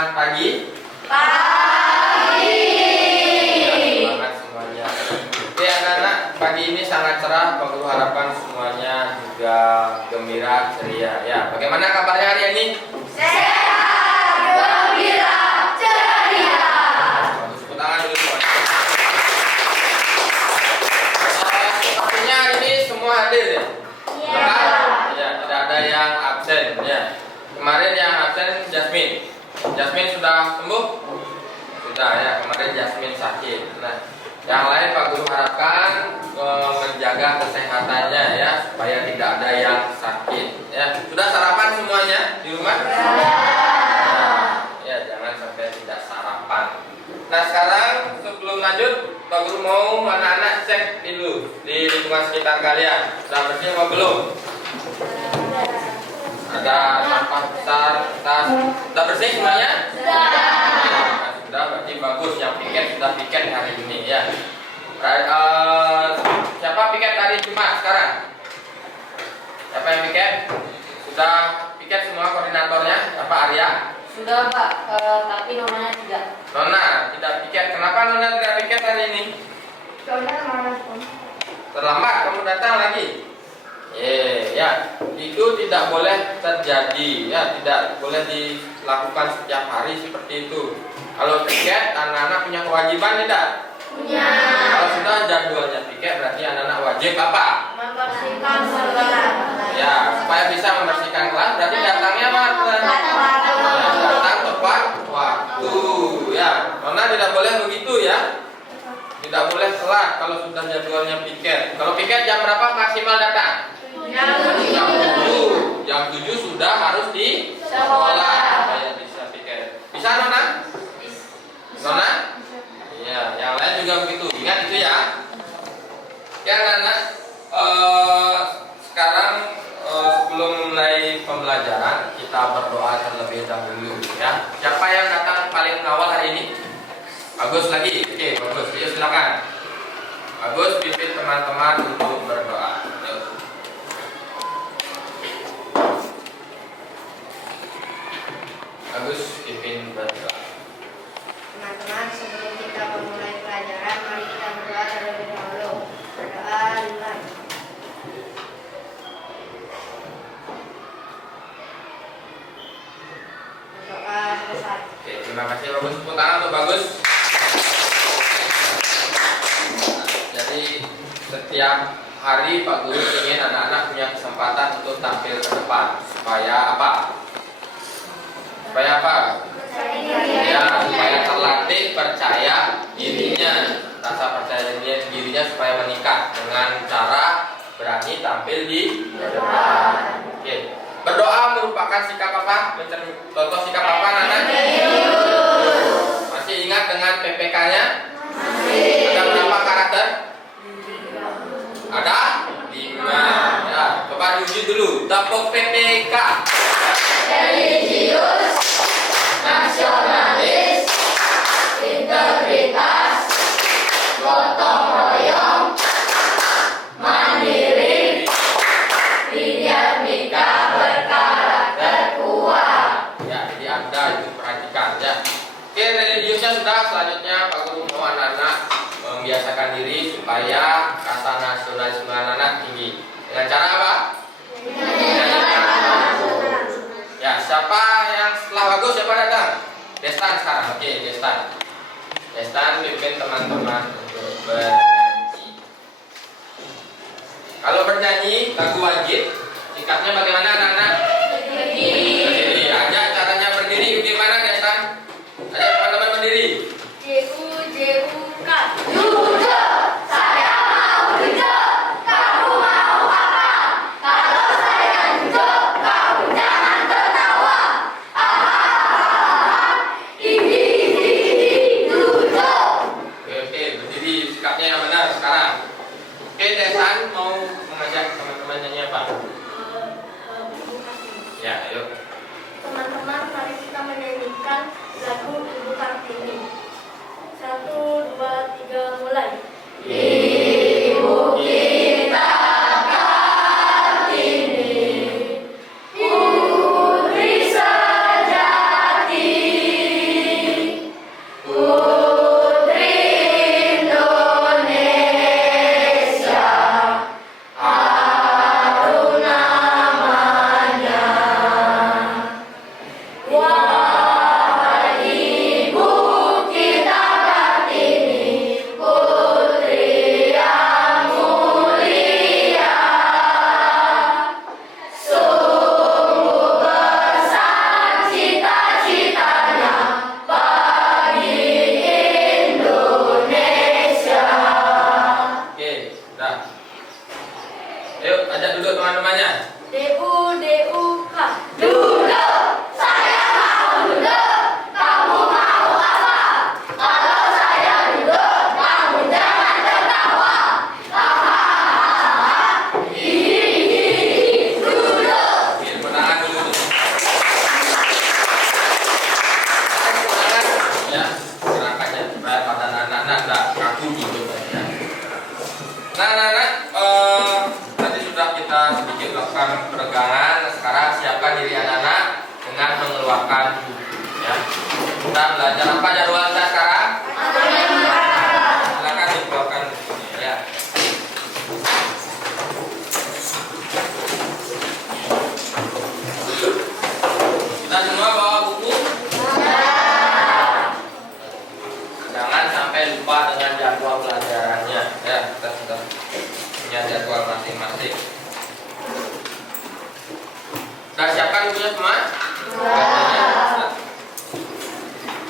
Selamat pagi. Pagi. Ya, semangat semuanya. Oke anak-anak, pagi ini sangat cerah. Pak Guru harapkan semuanya juga gembira, ceria. Ya, bagaimana kabarnya hari ini? Sehat, gembira, ceria. Bagus, tepuk tangan dulu semuanya. Sepertinya hari ini semua hadir ya? Iya. Ya, tidak ada yang absen ya. Kemarin yang absen Jasmine. Jasmine sudah sembuh? Sudah ya, kemarin Jasmine sakit. Nah, yang lain Pak Guru harapkan menjaga kesehatannya ya, supaya tidak ada yang sakit ya. Sudah sarapan semuanya di rumah? Ya, jangan sampai tidak sarapan. Nah, sekarang sebelum lanjut, Pak Guru mau anak-anak cek dulu di lingkungan sekitar kalian. Sudah bersih apa belum? Ada sampah besar, tas. Sudah bersih semuanya? Sudah, berarti bagus. Yang piket sudah piket hari ini ya. Siapa piket hari Jumat sekarang? Siapa yang piket? Sudah piket semua koordinatornya? Siapa Arya? Sudah Pak, tapi nonanya tidak. Nona tidak piket. Kenapa Nona tidak piket hari ini? Soalnya malas Om. Terlambat kamu datang lagi. Ya, itu tidak boleh terjadi ya, tidak boleh dilakukan setiap hari seperti itu. Kalau piket, anak-anak punya kewajiban tidak? Punya. Kalau sudah jadwalnya piket, berarti anak-anak wajib apa? Membersihkan kelas. Ya, supaya bisa membersihkan kelas, berarti datangnya apa? Ya, datang tepat waktu. Ya, Nona tidak boleh begitu ya. Tidak boleh telat kalau sudah jadwalnya piket. Kalau piket jam berapa maksimal datang? Jam 7 sudah harus di sekolah supaya bisa piket. Bisa Nona? Nona? Iya, yang lain juga begitu. Ingat itu ya. Ya anak-anak, sekarang sebelum mulai pembelajaran kita berdoa terlebih dahulu ya. Siapa yang datang paling awal hari ini? Bagus lagi. Oke, bagus. Ayo silakan. Bagus, pimpin teman-teman untuk berdoa. Ayo. Bagus, pimpin berdoa. Teman-teman, sebelum kita memulai pelajaran, mari kita berdoa terlebih dahulu. Berdoa lillah. Berdoa selesai. Oke, terima kasih bagus. Tepuk tangan untuk bagus. Jadi setiap hari Pak Guru ingin anak-anak punya kesempatan untuk tampil ke depan supaya apa? Supaya apa? Ya, supaya terlatih percaya dirinya, rasa percaya dirinya supaya meningkat dengan cara berani tampil di depan. Oke. Berdoa merupakan sikap apa? Contoh sikap apa, Nana? Masih ingat dengan PPK-nya? Ada berapa karakter? Ada 5. Ya, coba diuji dulu. Tepuk PPK. Religius, nasionalis, integritas, gotong royong, mandiri, dinamika, berkarakter kuat. Ya, jadi Anda itu perhatikan ya. Oke, religiusnya sudah. Selanjutnya Pak Guru mau anak-anak membiasakan diri supaya rasa nasionalisme anak-anak tinggi. Dengan cara apa? Ya, siapa yang setelah bagus siapa datang? Destan sekarang. Oke, Destan. Destan pimpin teman-teman untuk bernyanyi. Kalau bernyanyi lagu wajib, sikapnya bagaimana anak-anak? Berdiri. Ajak caranya berdiri. Bagaimana Destan? Ajak teman-teman berdiri. JUJUK. Jujur, saya mau jujur. Kamu mau apa? Kalau saya jujur, kamu jangan tertawa. Jujur. Oke, berdiri. Sikapnya yang benar sekarang. Oke, Destan mau mengajak teman-teman nyanyi apa? Ya, ayo. Teman-teman, mari kita menyanyikan lagu Ibu Kartini. 1, 2, 3, mulai. Ibu kita Kartini, putri sejati, Yuk, ajak duduk teman-temannya. DU K. Duduk, saya mau duduk. Kamu mau apa? Kalau saya duduk, kamu jangan tertawa. Hahaha. Hihihi. Duduk. Oke, menangan dulu. Menangan. Ya, gerakannya supaya pada anak-anak enggak kaku gitu ya. Nah, anak-anak, tadi sudah kita sedikit lakukan peregangan. Nah, sekarang siapkan diri anak-anak dengan mengeluarkan ya. Kita belajar apa jadwal kita sekarang? Silakan dikeluarkan di sini ya. Kita semua bawa buku? Jangan sampai lupa dengan jadwal pelajarannya ya. Kita sudah punya jadwal masing-masing. Sudah siapkan bukunya semua?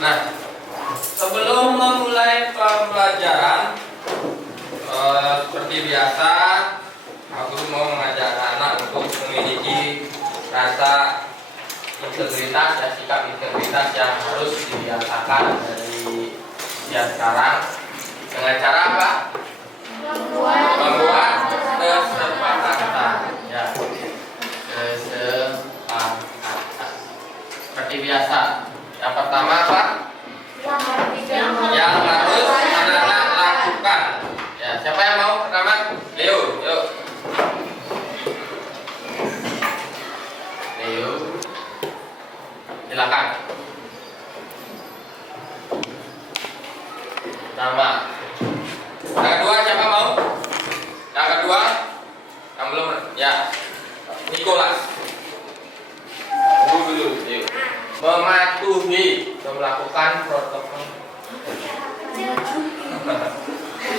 Nah, sebelum memulai pembelajaran seperti biasa, Pak Guru mau mengajak anak-anak untuk memiliki rasa integritas dan sikap integritas yang harus dibiasakan dari sekarang dengan cara apa? Membuat kesepakatan ya. Kesepakatan seperti biasa. Yang pertama apa? Yang harus anak-anak lakukan ya. Siapa yang mau pertama? Leo, yuk. Leo, silakan. Nama. Yang kedua siapa mau? Yang kedua, yang belum ya. Nicholas. Dulu, yuk. Mematuhi atau melakukan protokol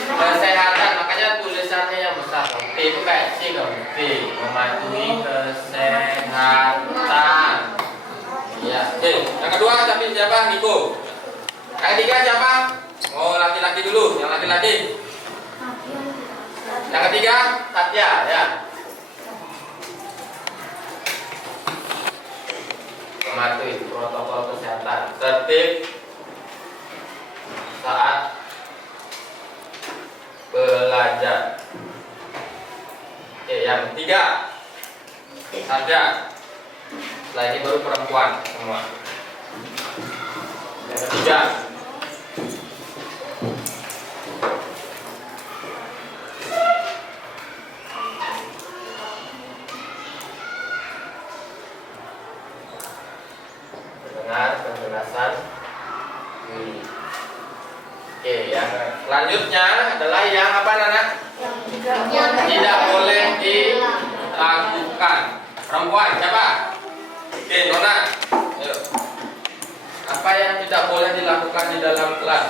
kesehatan, makanya tulisannya yang besar. T itu kayak C dong. T, mematuhi kesehatan. Ya, oke. Yang kedua siapa? Niko. Yang ketiga siapa? Oh, laki-laki dulu. Yang laki-laki. Yang ketiga Satya ya. Mematuhi protokol kesehatan, tertib saat belajar. Oke, yang ketiga Satya. Setelah ini baru perempuan semua. Yang ketiga penjelasan. Oke, yang selanjutnya adalah yang apa, Nana? Tidak boleh dilakukan. Perempuan siapa? Oke, Nona. Ayo. Apa yang tidak boleh dilakukan di dalam kelas?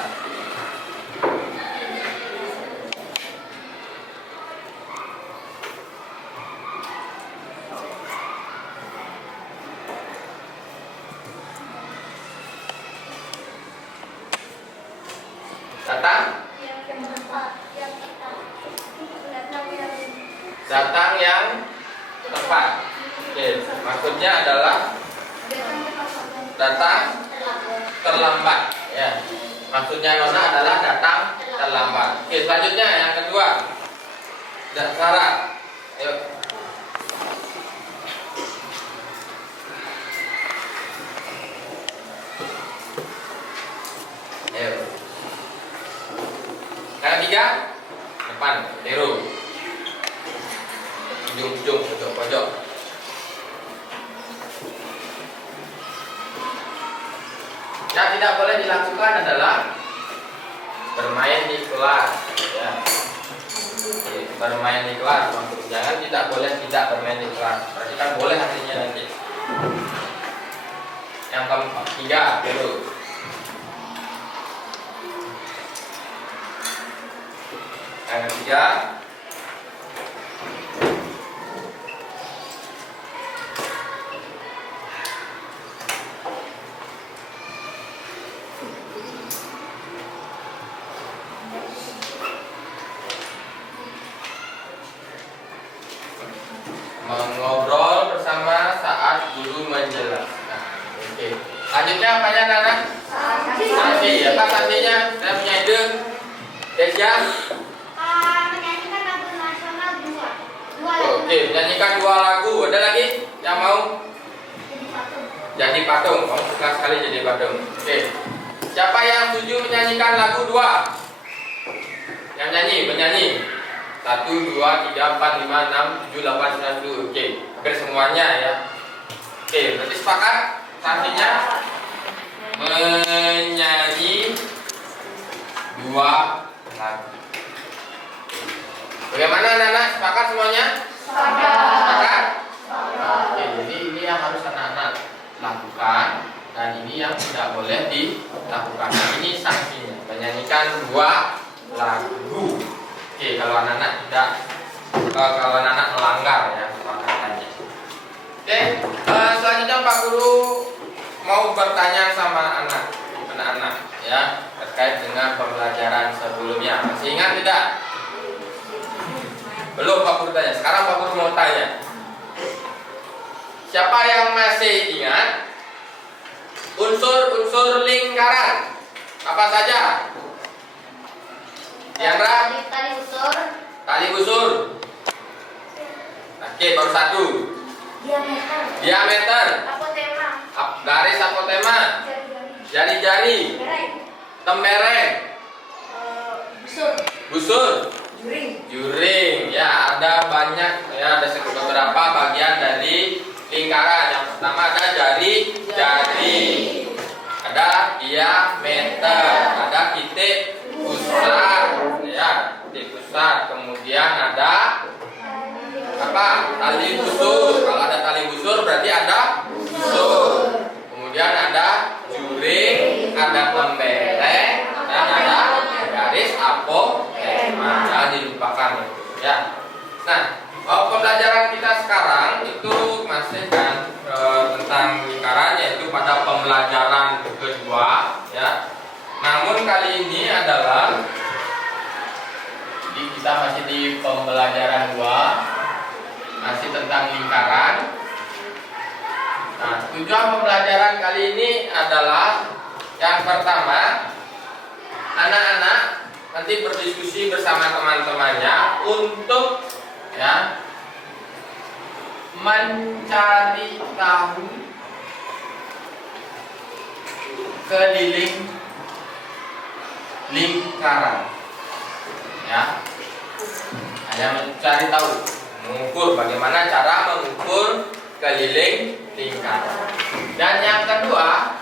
Datang yang tepat. Oke, maksudnya adalah datang terlambat ya. Maksudnya Nona adalah datang terlambat. Oke, selanjutnya yang kedua. Tidak syarat. Ayo. Ayo. Yang ketiga, depan, tiru. Ujung-ujung, pojok-pojok. Yang tidak boleh dilakukan adalah bermain di kelas ya. Bermain di kelas, jangan tidak boleh tidak bermain di kelas. Berarti kan boleh artinya nanti. Yang ketiga, tiru. Yang ketiga, Mengobrol bersama saat guru menjelaskan. Oke. Lanjutnya apa ya, anak? Sanksi. Apa sanksinya? Saya punya ide. Desya? Menyanyikan lagu nasional dua lagu. Oke, menyanyikan 2 lagu. Ada lagi yang mau? Jadi patung. Kamu suka sekali jadi patung. Oke. Siapa yang setuju menyanyikan lagu 2? Yang menyanyi. 1, 2, 3, 4, 5, 6, 7, 8, 9, 10. Oke. Hampir semuanya ya. Oke, berarti sepakat? Sanksinya menyanyi 2 lagu. Bagaimana anak-anak? Sepakat semuanya? Sepakat? Oke, jadi ini yang harus anak-anak lakukan dan ini yang tidak boleh dilakukan. Nah, ini sanksinya. Menyanyikan 2 lagu. Oke, kalau anak-anak melanggar ya kesepakatannya. Oke, selanjutnya Pak Guru mau bertanya sama anak-anak ya terkait dengan pembelajaran sebelumnya. Masih ingat tidak? Belum Pak Guru tanya. Sekarang Pak Guru mau tanya. Siapa yang masih ingat unsur-unsur lingkaran? Apa saja? Diandra? Tali busur. Oke, baru 1. Diameter. Garis apotema. Jari-jari. Tembereng. Busur. Juring. Ya, ada banyak ya, ada beberapa bagian dari lingkaran. Yang pertama ada jari. Ada diameter. Ada titik pusat. Ya, titik pusat. Kemudian ada apa? Tali busur. Kalau ada tali busur berarti ada busur. Kemudian ada juring, ada tembereng, dan ada garis apotema. Jangan dilupakan ya. Nah, pembelajaran kita sekarang itu masih kan tentang lingkaran, yaitu pada pembelajaran kedua ya. Namun kali ini adalah kita masih di pembelajaran 2. Masih tentang lingkaran. Nah, tujuan pembelajaran kali ini adalah yang pertama, anak-anak nanti berdiskusi bersama teman-temannya untuk ya mencari tahu keliling lingkaran. Ya, hanya mencari tahu. Mengukur bagaimana cara mengukur keliling lingkaran. Dan yang kedua,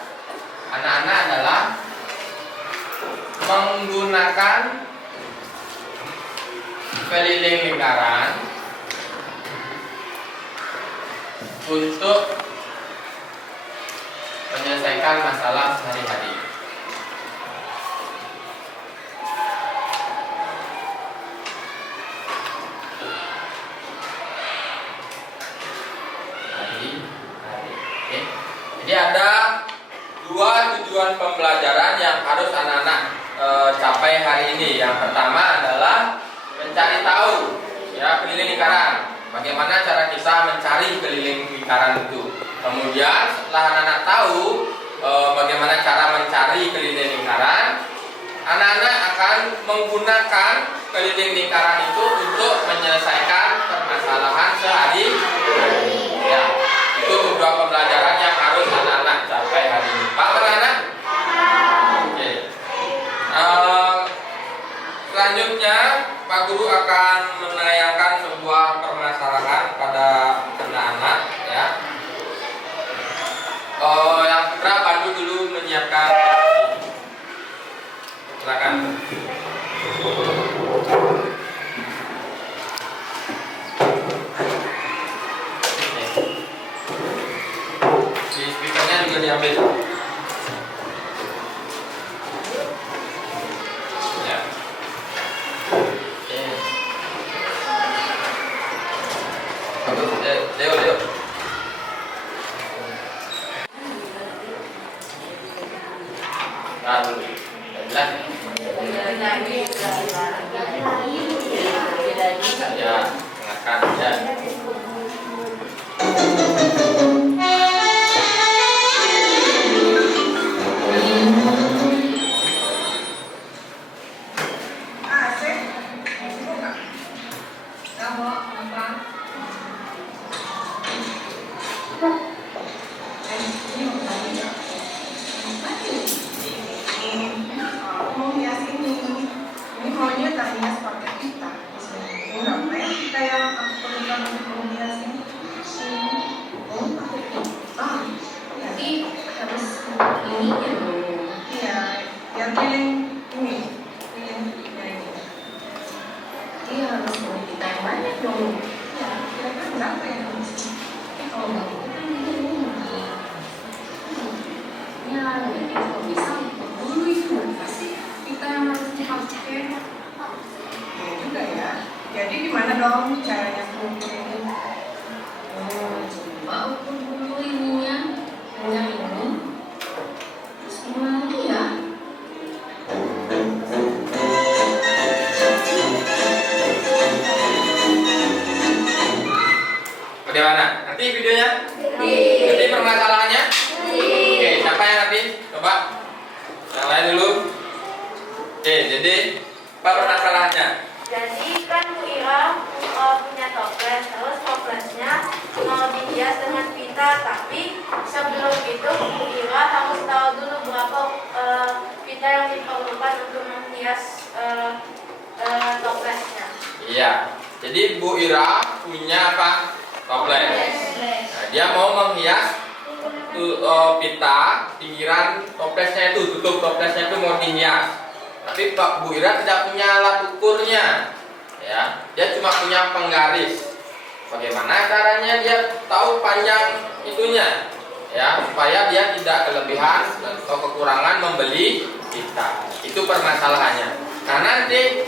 anak-anak adalah menggunakan keliling lingkaran untuk menyelesaikan masalah sehari-hari. Jadi ada 2 tujuan pembelajaran yang harus anak-anak capai hari ini. Yang pertama adalah mencari tahu ya keliling lingkaran. Bagaimana cara kita mencari keliling lingkaran itu. Kemudian setelah anak-anak tahu bagaimana cara mencari keliling lingkaran, anak-anak akan menggunakan keliling lingkaran itu untuk menyelesaikan permasalahan sehari-hari. Ya. Itu 2 pembelajaran yang harus anak-anak capai hari ini. Paham anak-anak? Oke. Selanjutnya Pak Guru akan menanyakan sebuah permasalahan pada anak-anak ya. Yang Putra bantu dulu menyiapkan. Silakan. Speakernya juga diambil. Ya. Leo. Lalu, ya, dengarkan ya. kenapa ya? Kalau nggak gitu kan ini rumah. Ya, jadi kalau bisa dulu itu pasti kita yang harus dipakai. Ya juga ya. Jadi gimana dong caranya mengukur ini? Coba ukur dulu ininya, yang ini. Terus gimana lagi ya? Bagaimana? Nanti videonya? Nanti permasalahannya? Oke, siapa yang nanti? Coba. Yang lain dulu. Oke, jadi apa permasalahannya? Jadi kan Bu Ira punya toples, terus toplesnya mau dihias dengan pita, tapi sebelum itu Bu Ira harus tahu dulu berapa pita yang diperlukan untuk menghias toplesnya. Iya. Jadi Bu Ira punya apa? Toples. Nah, dia mau menghias pita pinggiran toplesnya itu, tutup toplesnya itu mau dihias. Tapi Pak Bu Ira tidak punya alat ukurnya, ya. Dia cuma punya penggaris. Bagaimana caranya dia tahu panjang itunya, ya, supaya dia tidak kelebihan atau kekurangan membeli pita. Itu permasalahannya. Nah, nanti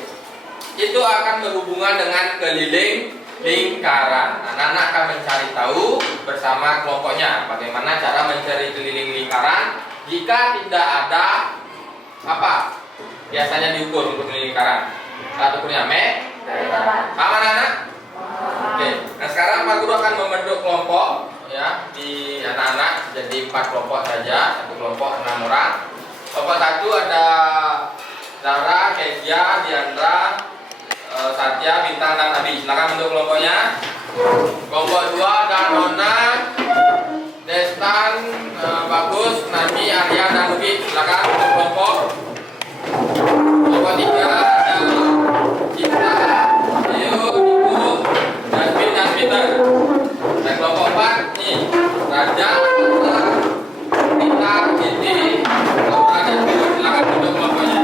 itu akan berhubungan dengan keliling lingkaran. Anak-anak akan mencari tahu bersama kelompoknya bagaimana cara mencari keliling lingkaran jika tidak ada apa biasanya diukur untuk keliling lingkaran. Alat ukurnya paham anak-anak? Oke. Nah, sekarang Pak Guru akan membentuk kelompok ya di anak-anak jadi 4 kelompok saja, satu kelompok 6 orang. Kelompok 1 ada Zara, Kezia, Diandra, Satya, Bintang, dan Abi. Silakan bentuk kelompoknya. Kelompok 2 ada Nona, Destan, Bagus, Nami, Arya, dan Luki. Silakan bentuk kelompok. Kelompok 3 ada Cinta, Leo, Nico, Jasmine, dan Peter. Dan kelompok 4 nih Raja, Rita, Giti, Laura, dan Peter. Silakan bentuk kelompoknya.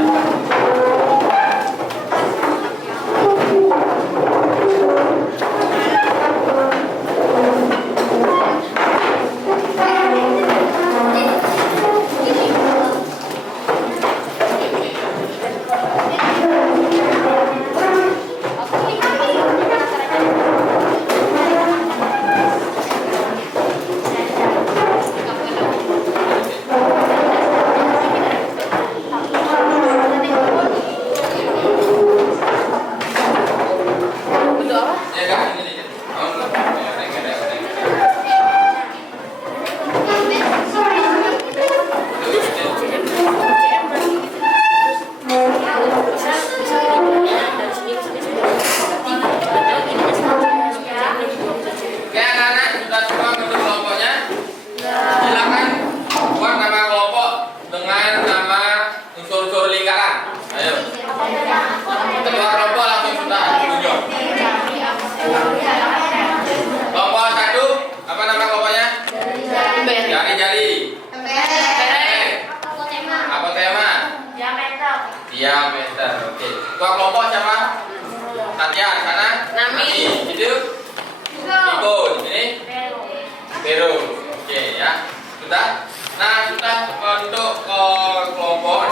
Diameter, oke. Ketua kelompok siapa? Satya di sana. Nami. Hidup. Niko di sini. Vero. Oke ya. Sudah. Nah sudah untuk kelompok,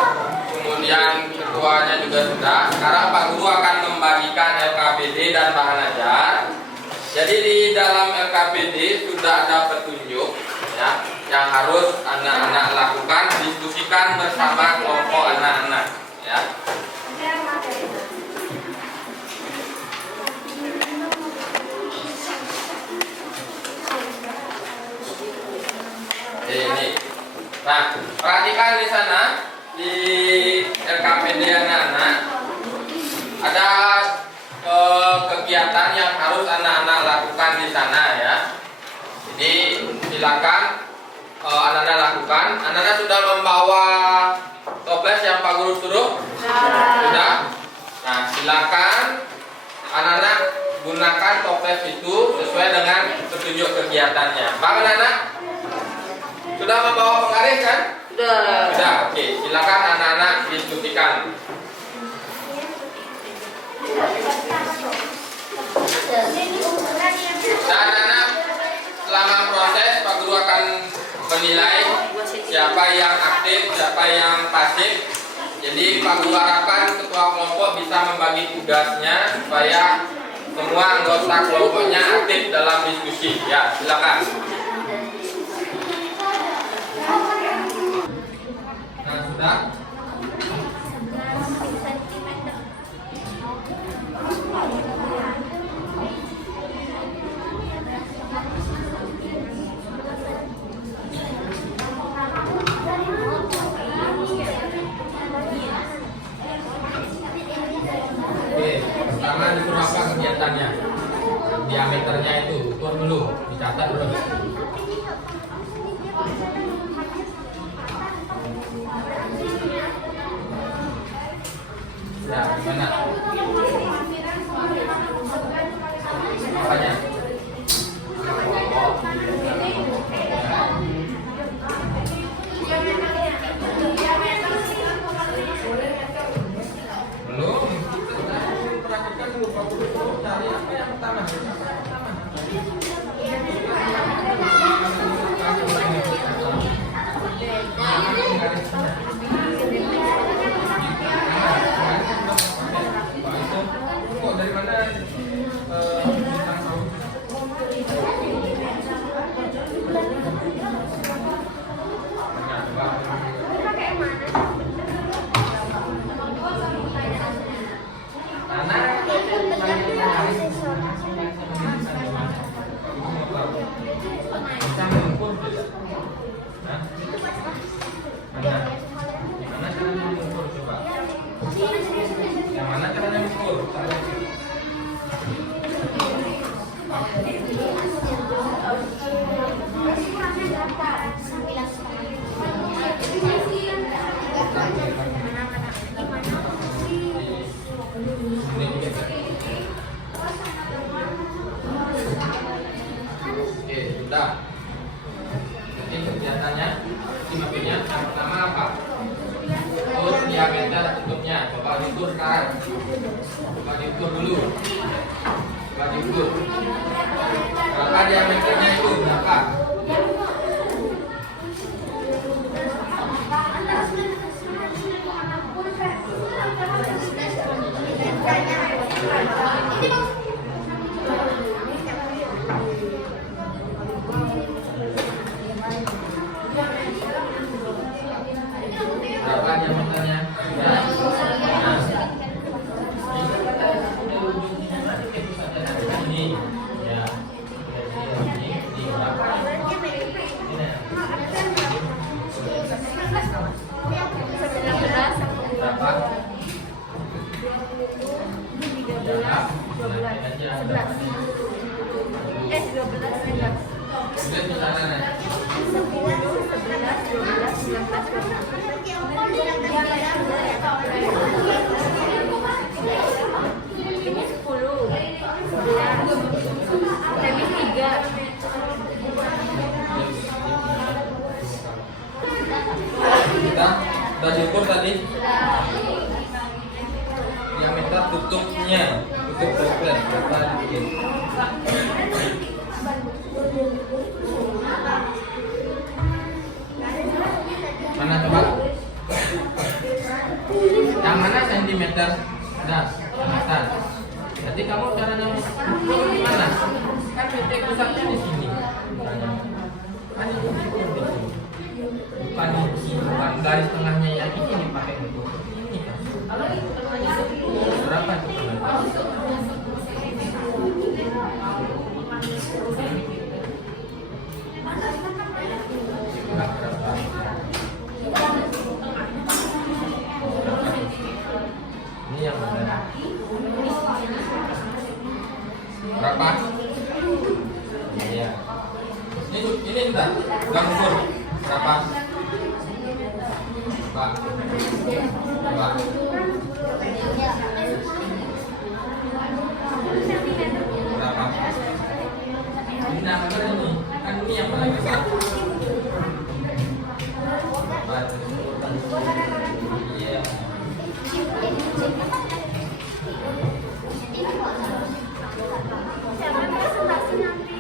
kemudian ketuanya juga sudah. Sekarang Pak Guru akan membagikan LKPD dan bahan ajar. Jadi di dalam LKPD sudah ada petunjuk ya yang harus anak-anak lakukan, diskusikan bersama kelompok anak-anak. Ya. Ini. Nah, perhatikan di sana di LKPD anak-anak ada kegiatan yang harus anak-anak lakukan di sana ya. Jadi silakan anak-anak lakukan. Anak-anak sudah membawa toples yang Pak Guru suruh? Sudah. Nah, silakan anak-anak gunakan toples itu sesuai dengan petunjuk kegiatannya. Paham anak-anak? Sudah membawa penggaris kan? Sudah. Sudah. Oke, silakan anak-anak diskusikan. Dan menilai siapa yang aktif, siapa yang pasif. Jadi Pak Guru harapkan ketua kelompok bisa membagi tugasnya supaya semua anggota kelompoknya aktif dalam diskusi. Ya, silakan. Nah, sudah. Oke, pertama disuruh apa kegiatannya? Diameternya itu ukur dulu, dicatat dulu. Ya, gimana? Apanya? Belum. Perhatikan dulu Pak Guru cari apa yang pertama. Kok dari mana? Bisa mengukur tidak? Hah? Mana? Gimana caranya mengukur coba? Yang mana caranya mengukur? Ini juga. Oke, sudah. Jadi kegiatannya, dimaksudnya yang pertama apa? Ukur diameter tutupnya. Coba diukur sekarang. Coba diukur dulu. Coba diukur. Berapa diameternya itu? Berapa? Berapa diameternya? Ya. Ini. Ya. Ini berapa? Berapa? 11. Sudah diukur tadi? Diameter tutupnya, tutup toples berapa dibikin? Mana coba? Yang mana sentimeter? Nah, yang atas. Jadi kamu caranya mengukur gimana? Kan titik pusatnya di sini. Kan itu di sini. Bukan garis tengahnya yang ini pakai itu. Ini kan. Berapa itu? Ini yang mana? Berapa? Iya. Ini enggak ukur berapa? Pak. Pak. Berapa? Nah, ini kan ini yang paling besar. Iya. Siapa presentasi nanti?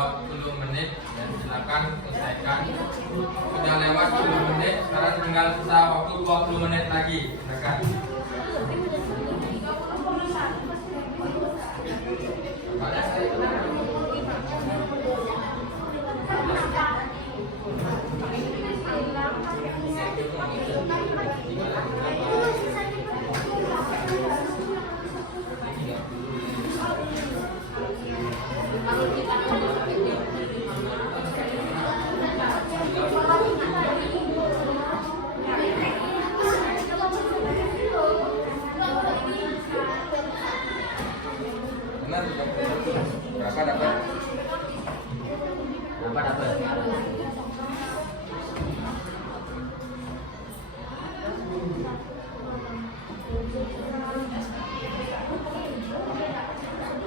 20 menit dan silakan selesaikan. Sudah lewat 10 menit, sekarang tinggal sisa waktu 20 menit lagi. Silakan. Benar, berapa dapat? Berapa dapat?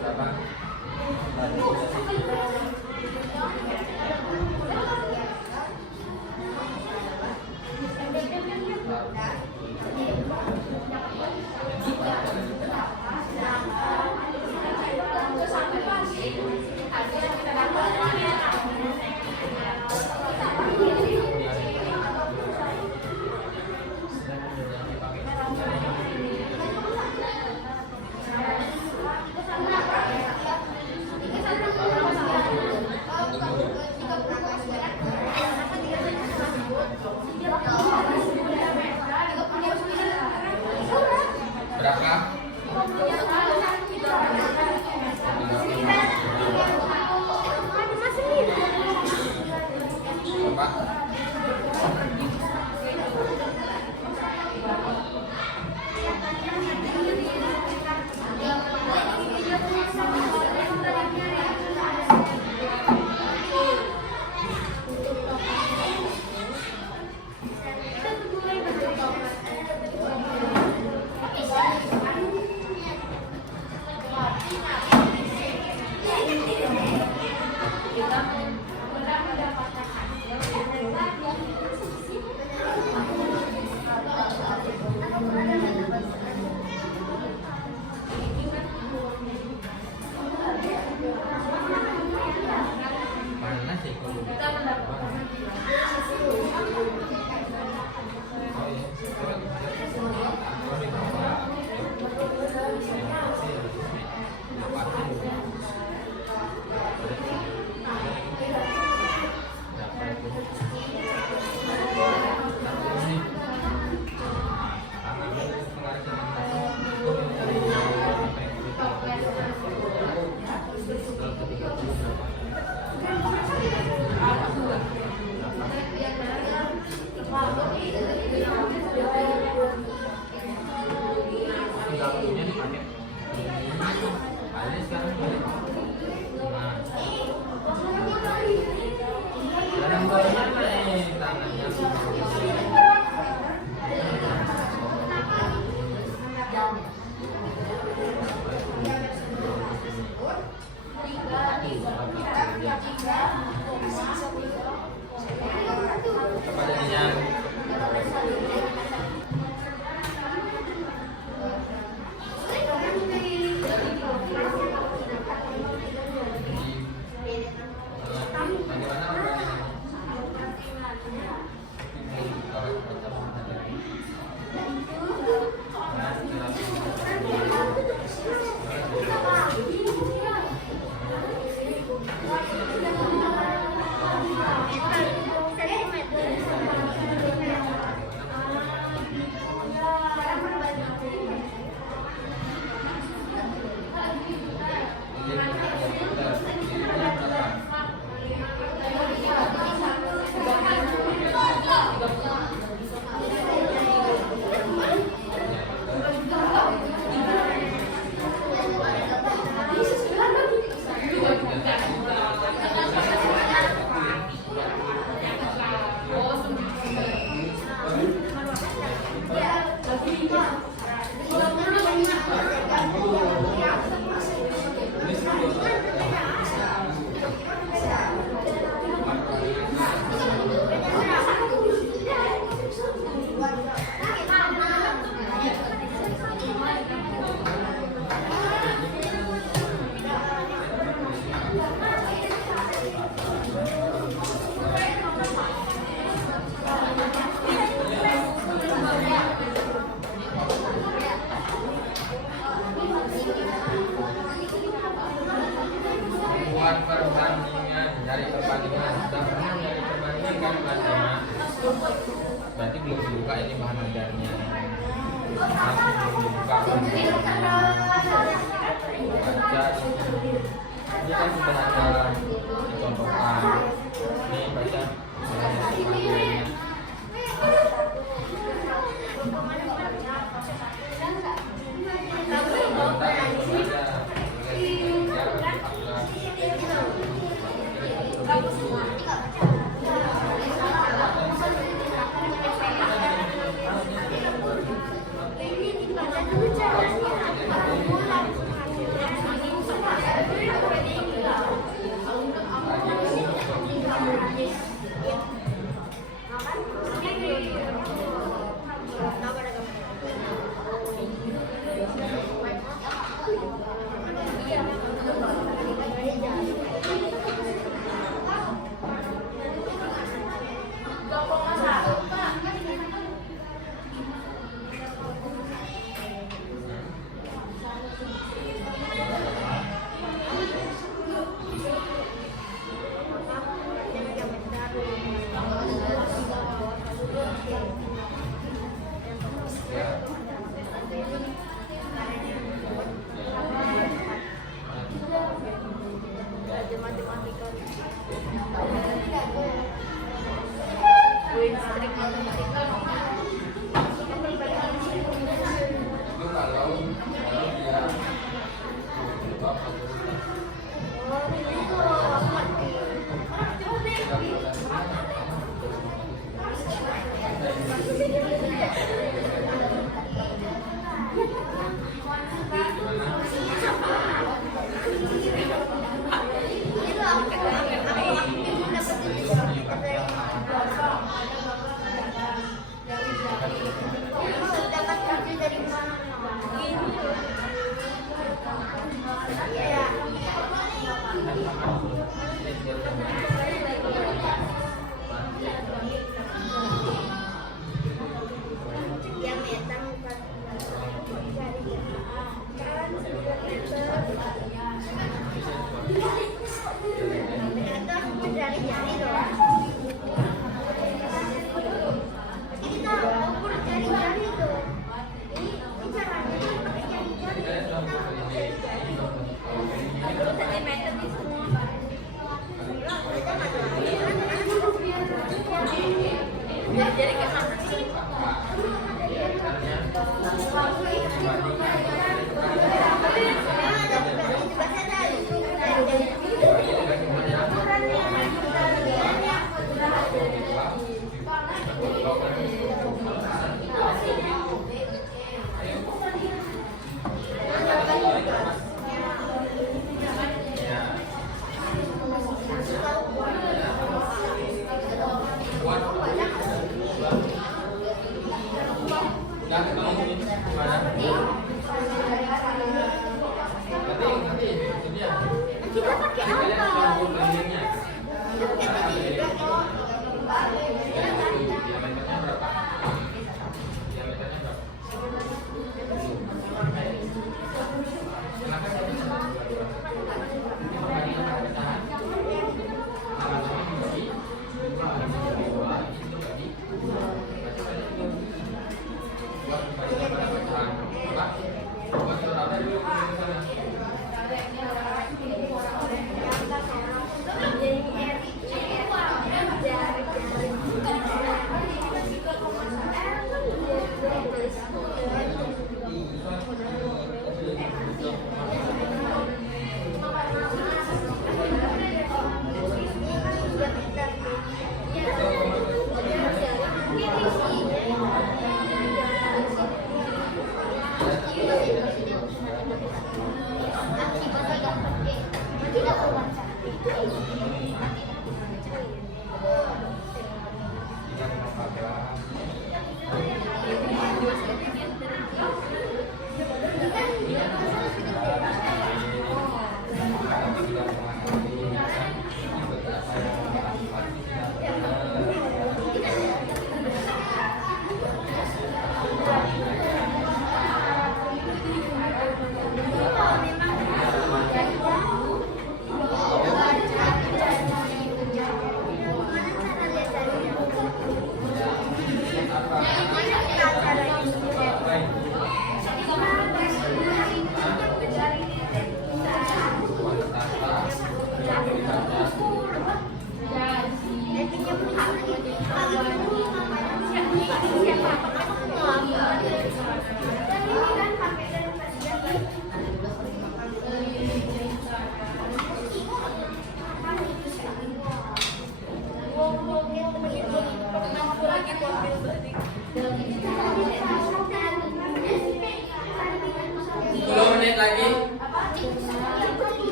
Berapa? Berapa? Mana sih? Apa jadinya? perbandingan. Sudah pernah nyari perbandingan kan bacanya? Berarti belum dibuka ini bahan ajarnya. Masih belum dibuka perbandingannya. Baca ini kan sudah ada dicontohkan. Ini baca perbandingannya.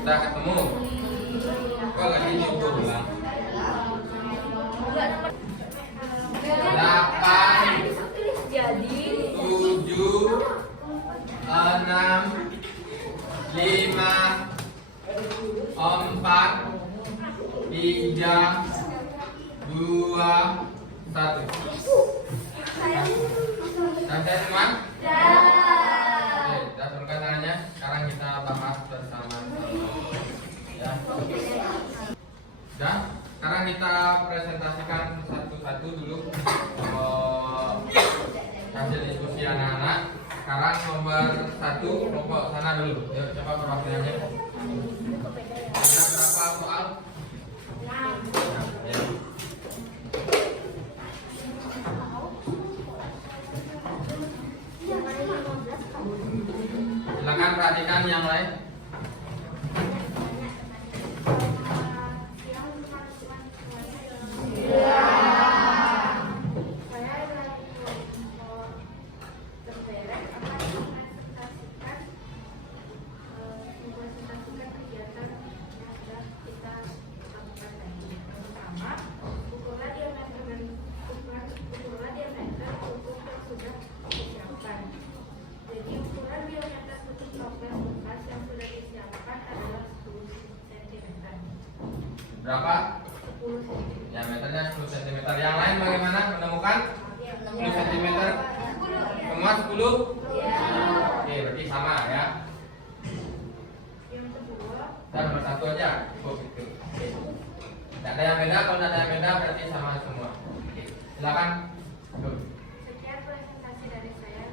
Kita ketemu. Kok lagi nyukur ulang? 8 Jadi 7 6 5 4 3 2 1. Sampai teman? Oke, kita turunkan tangannya. Sekarang kita bahas bersama-sama. Ya. Dan sekarang kita presentasikan satu-satu dulu hasil diskusi anak-anak. Sekarang nomor 1 kelompok sana dulu. Yuk coba perwakilannya. Ada berapa soal? 6. Ya. Silakan perhatikan yang lain. Berapa? Ya, meternya 10 cm. Yang lain bagaimana menemukan 10 cm? Semua 10? Oke, berarti sama ya. Dan nomor 1 aja. Gitu. Tidak ada yang beda, kalau tidak ada yang beda berarti sama semua. Oke, silakan. sekian presentasi dari saya.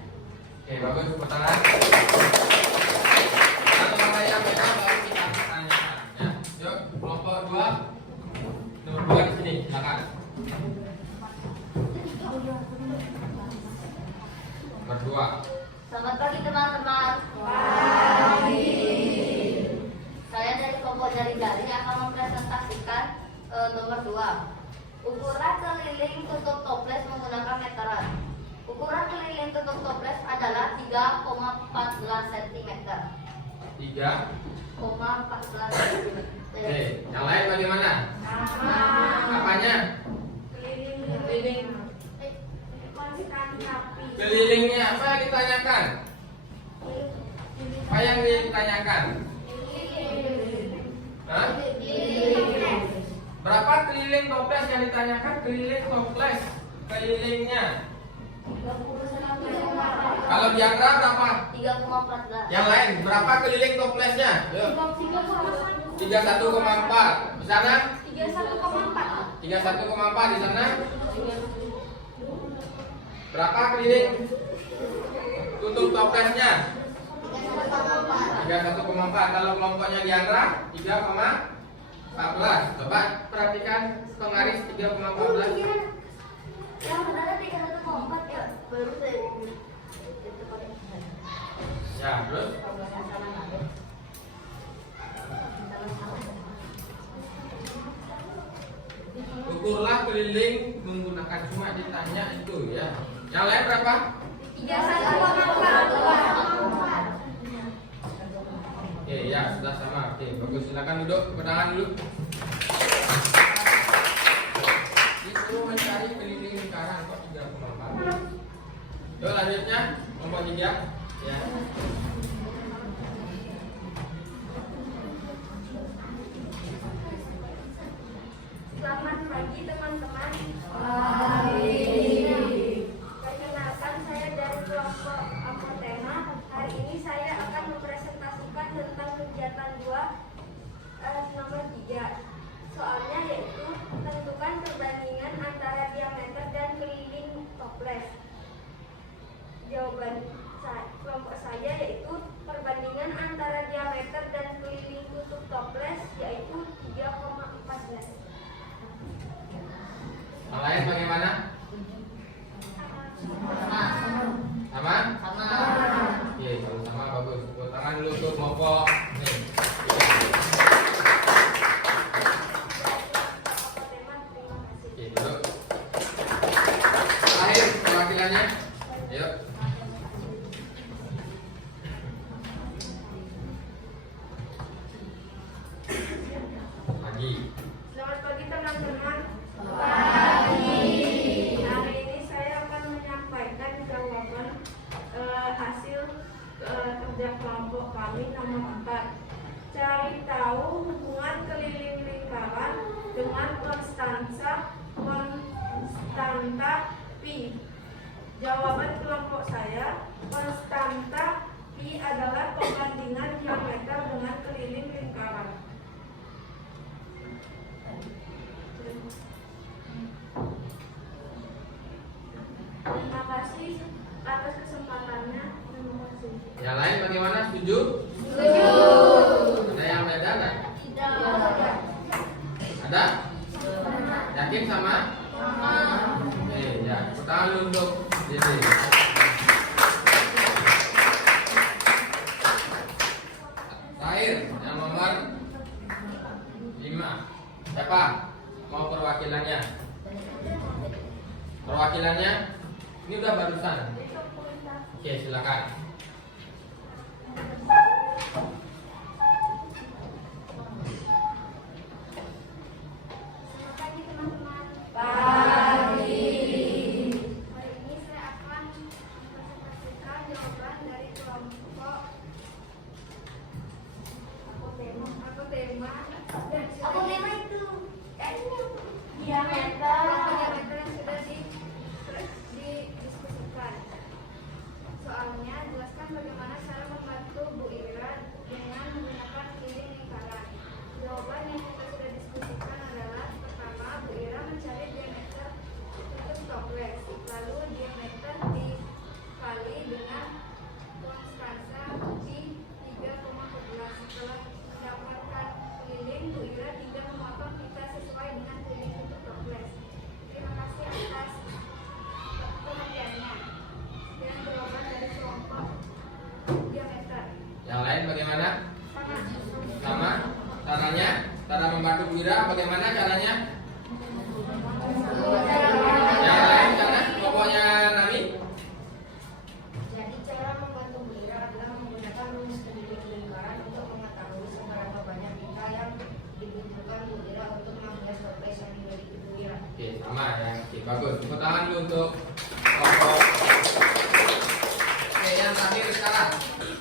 Oke, bagus, tepuk tangan. Kalau ada yang beda baru kita tanyakan ya. Yuk, kelompok 2. Nomor 2 di sini, silakan. Nomor 2. Selamat pagi teman-teman. Saya dari kelompok jari-jari akan mempresentasikan nomor 2. Ukuran keliling tutup toples menggunakan meteran. Ukuran keliling tutup toples adalah 3,14 cm. 3,14 cm. Oke, yang lain bagaimana? Apanya? Keliling konstan rapi. Kelilingnya apa yang ditanyakan? Apa yang ditanyakan? Hah? Berapa keliling toples yang ditanyakan? Keliling toples, kelilingnya. Kalau diagram berapa? 3,14. Yang lain berapa keliling toplesnya? Yuk. 31,4. Di sana? 31,4. 31,4 di sana? Berapa keliling tutup toplesnya? 31,4. Kalau kelompoknya diagram 3,14. Coba perhatikan penggaris 3,14. Yang benar 3,4 ya. Baru saya. Ya, terus? Ukurlah keliling menggunakan, cuma ditanya itu ya. Yang lain berapa? 31,4. Oke, ya sudah sama. Oke, bagus. Silakan duduk, pegangan dulu. Disuruh mencari keliling lingkaran kok 3,4. Yuk lanjutnya, kelompok 3. Ya. Selamat pagi teman-teman. Perkenalkan, saya dari kelompok Apotema. Hari ini saya akan mempresentasikan tentang kegiatan 2 nomor 3. Soalnya yaitu tentukan perbandingan antara diameter dan keliling toples. Jawaban kelompok saya yaitu perbandingan antara diameter dan keliling tutup toples yaitu 3,14. Yang lain bagaimana? Sama? Sama. Oke, sama-sama bagus. Tepuk tangan dulu untuk kelompok. Nih. Oke, duduk. Terakhir perwakilannya. Yuk. Jawaban kelompok saya, konstanta I adalah perbandingan diameter dengan keliling lingkaran. Terima kasih atas kesempatannya. Terima kasih. Yang lain bagaimana? Setuju? Setuju. Ada yang beda nggak? Tidak. Ada? Yakin sama? Sama. Oke, ya. Tangan dulu untuk jadi. Terakhir, yang nomor 5. Siapa? Mau perwakilannya? Perwakilannya? Ini udah barusan. Oke, silakan. Selamat pagi teman-teman. Pagi. Hari ini saya akan mempresentasikan jawaban dari kelompok apa tema dan Apa tema itu? Diameter. diameter yang sudah didiskusikan. Soalnya jelaskan bagaimana cara membantu Bu Ira dengan menggunakan keliling lingkaran. Jawaban yang kita sudah diskusikan adalah pertama, Bu Ira mencari diameter tutup toples, lalu diameter dikali dengan konstanta pi 3,14. Setelah mendapatkan keliling, Bu Ira tinggal memotong pita sesuai dengan keliling tutup toples. Terima kasih atas perhatiannya. Dan jawaban dari kelompok diameter. Yang lain bagaimana? Sama. Sama? Caranya? Cara membantu Bu Ira bagaimana caranya? Yang lain cara? Pokoknya Nami? Jadi cara membantu Bu Ira adalah menggunakan rumus keliling lingkaran untuk mengetahui seberapa banyak pita yang dibutuhkan Bu Ira untuk menghias toples yang dimiliki Bu Ira. Oke, sama ya. Oke, bagus. Tepuk tangan dulu untuk kelompok. Oke, yang terakhir sekarang.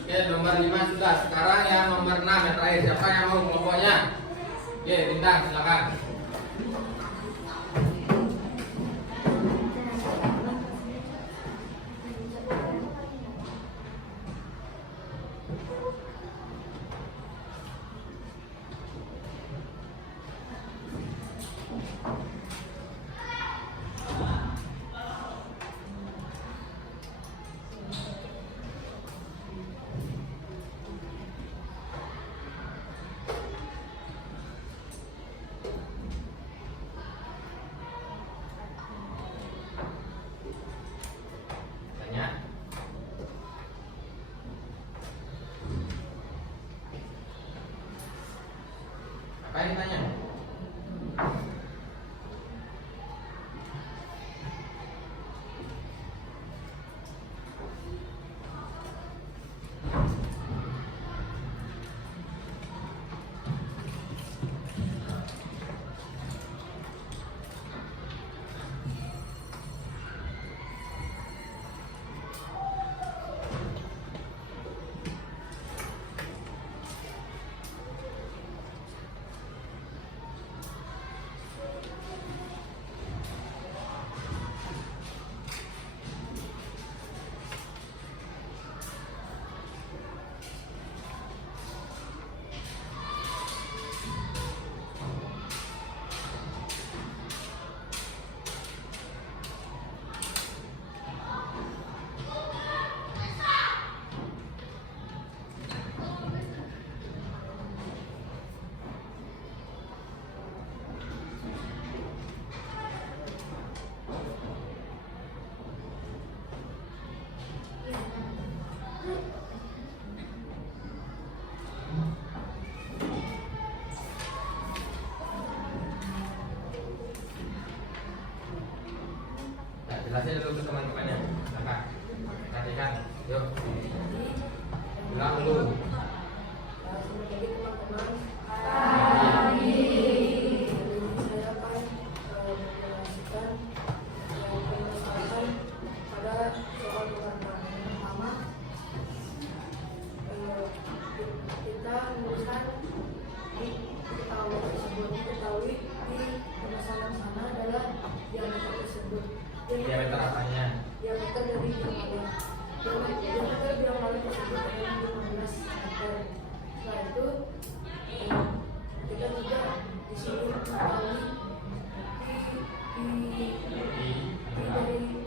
Oke, nomor 5 sudah. Sekarang yang nomor 6 yang terakhir. Siapa yang mau kelompoknya? Oke, Bintang, silakan. Tanya. Apa yang ditanya? Jelasin dulu ke teman-temannya. Silakan. Perhatikan. Yuk. Bilang dulu. Selamat pagi teman-teman. Pagi. Saya akan menjelaskan penjelasan pada soal pengantar. Yang pertama, kita menuliskan di tahu tersebut. Diketahui di pemasaran sana adalah diameter tersebut. Diameter apanya? Diameter diameter biang lalu tersebut adalah 15 meter. Setelah itu kita juga disuruh mengetahui dari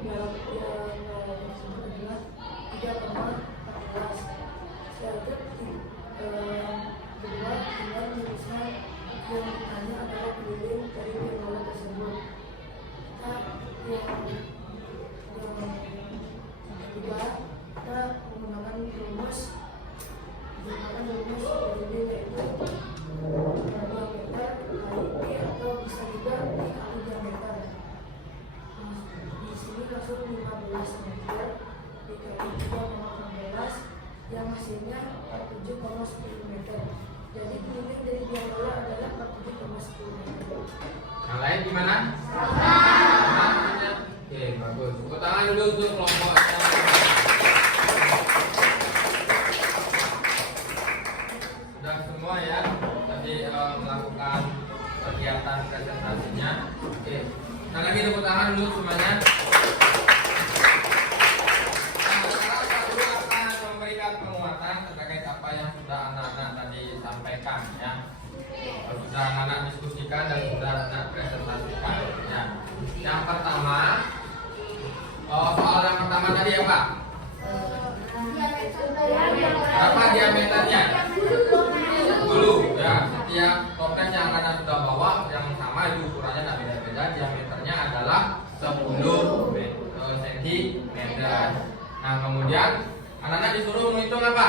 dalam biang lalu tersebut adalah 3,14. Setelah itu kedua tinggal menuliskan yang ditanya adalah keliling dari biang lalu tersebut. Kedua, kita menggunakan rumus keliling yaitu diameter kali P atau bisa juga dikali diameter. Di sini langsung 15 meter dikali 3,14 yang hasilnya 47,10 meter. Jadi keliling dari biang lalu adalah 47,10 meter. Yang lain gimana? Oke, bagus. Tepuk tangan dulu untuk kelompok sudah semua ya tadi melakukan kegiatan presentasinya. Oke, sekali lagi tepuk tangan dulu semuanya. Nah, sekarang Pak Guru akan memberikan penguatan terkait apa yang sudah anak-anak tadi sampaikan ya. Sudah anak-anak diskusikan dan sudah anak presentasikan ya. Yang pertama, soal yang pertama tadi ya Pak, berapa diameternya? 10 ya. Setiap toples yang anak sudah bawa yang sama itu ukurannya tidak beda-beda, diameternya adalah 10 cm. Nah kemudian anak-anak disuruh menghitung apa?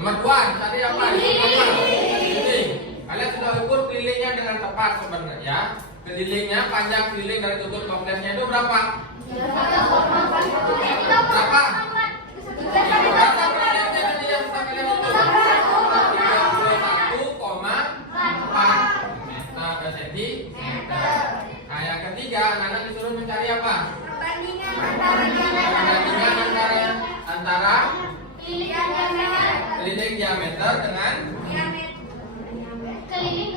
Nomor 2 tadi apa? Keliling. Kalian sudah ukur kelilingnya dengan tepat sebenarnya. Kelilingnya, panjang keliling dari tutup toplesnya itu berapa? Berapa? Berapa kelilingnya tadi yang sudah kalian hitung? 31,4 cm. Nah yang ketiga, anak-anak disuruh mencari apa? Perbandingan antara keliling diameter dengan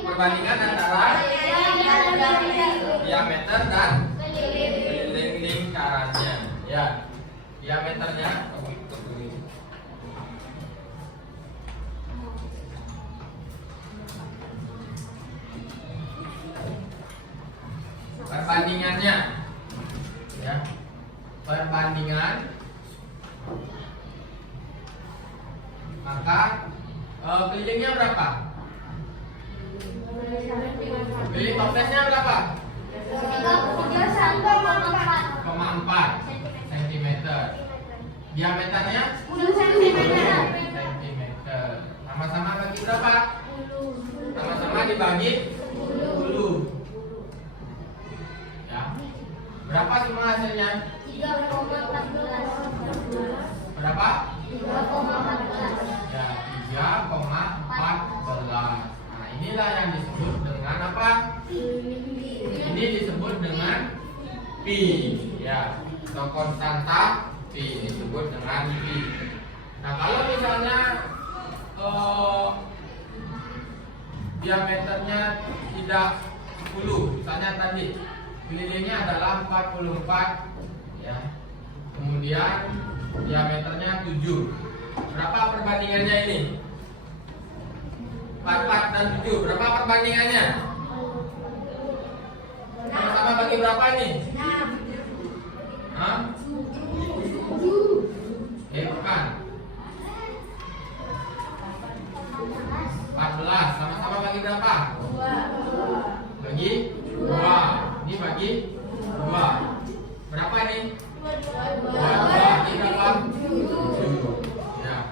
perbandingan antara diameter dan keliling lingkarannya ya. Diameternya perbandingannya ya. Perbandingan maka kelilingnya berapa? Keliling toplesnya berapa? 3,4 cm. Diameternya 10 cm. Sama-sama bagi berapa? Sama-sama dibagi 10. Ya. Berapa semua hasilnya? 3,14. Berapa? 3,14. Ya, 3,14. Inilah yang disebut dengan apa? Ini disebut dengan pi ya, atau konstanta pi disebut dengan pi. Nah kalau misalnya diameternya tidak 10, misalnya tadi kelilingnya adalah 44 ya, kemudian diameternya 7, berapa perbandingannya ini? 44 dan 7, berapa perbandingannya? Sama-sama bagi berapa ini? 6. Hah? Bukan. 14, sama-sama bagi berapa? 2. Bagi 2. Ini bagi 2. Berapa ini? 2. Ini berapa? 7. Ya.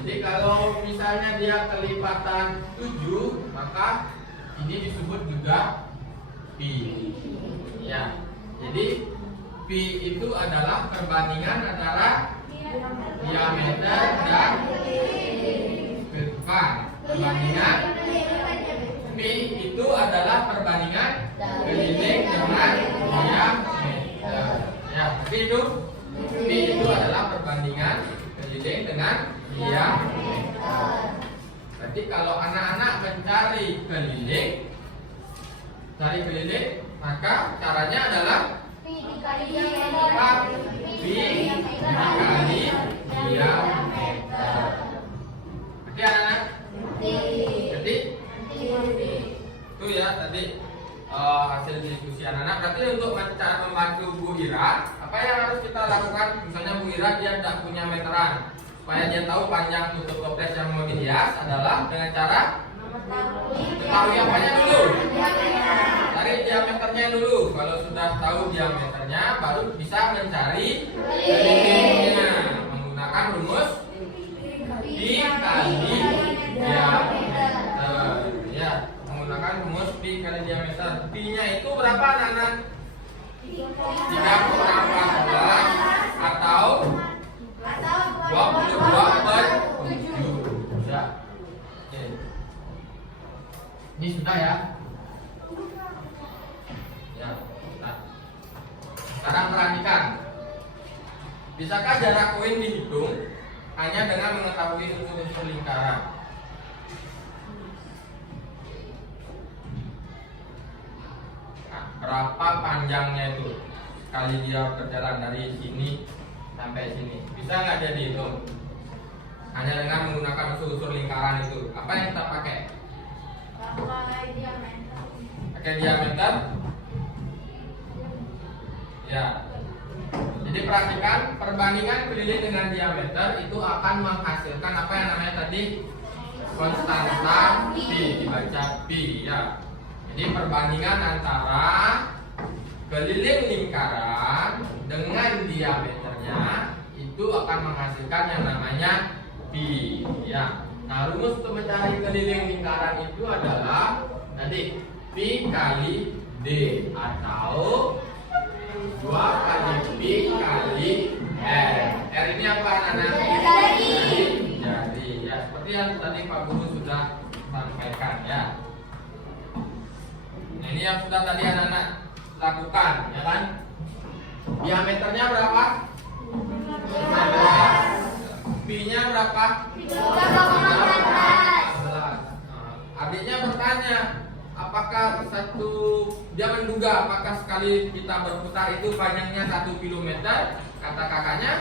Jadi kalau misalnya dia kelipatan 7, maka ini disebut juga pi. Ya. Jadi pi itu adalah perbandingan antara diameter dan perbandingan pi itu adalah perbandingan keliling dengan diameter. Ya, pi itu adalah perbandingan keliling dengan diameter. Berarti kalau anak-anak mencari keliling, maka caranya adalah Pi dikali diameter. Oke anak-anak? Jadi itu ya tadi hasil diskusi anak-anak. Berarti untuk cara membantu Bu Ira, apa yang harus kita lakukan? Misalnya Bu Ira dia tidak punya meteran, supaya dia tahu panjang tutup toples yang mau dihias adalah dengan cara ketahui apanya dulu. Cari diameternya dulu. Kalau sudah tahu diameternya, baru bisa mencari kelilingnya menggunakan rumus pi kali diameter. Ya, menggunakan rumus pi kali diameter. Pi-nya itu berapa anak-anak? 3,14 atau 22/7. Ya. Oke. Ini sudah ya. Ya. Nah. Sekarang perhatikan. Bisakah jarak koin dihitung hanya dengan mengetahui unsur-unsur lingkaran? Nah, berapa panjangnya itu? Kali dia berjalan dari sini sampai sini. Bisa nggak dia dihitung? Hanya dengan menggunakan unsur-unsur lingkaran itu. Apa yang kita pakai? Pakai diameter. Ya. Jadi perhatikan perbandingan keliling dengan diameter itu akan menghasilkan apa yang namanya tadi konstanta pi, dibaca pi ya. Jadi perbandingan antara keliling lingkaran dengan diameternya itu akan menghasilkan yang namanya pi ya. Nah, rumus untuk mencari keliling lingkaran itu adalah tadi pi kali d atau 2 kali pi kali r. R ini apa anak-anak? Jadi ya seperti yang tadi Pak Guru sudah sampaikan ya. Nah, ini yang sudah tadi anak-anak lakukan ya kan? Diameternya berapa? 15. Pi-nya berapa? 13. Adiknya bertanya, apakah dia menduga apakah sekali kita berputar itu panjangnya 1 km? Kata kakaknya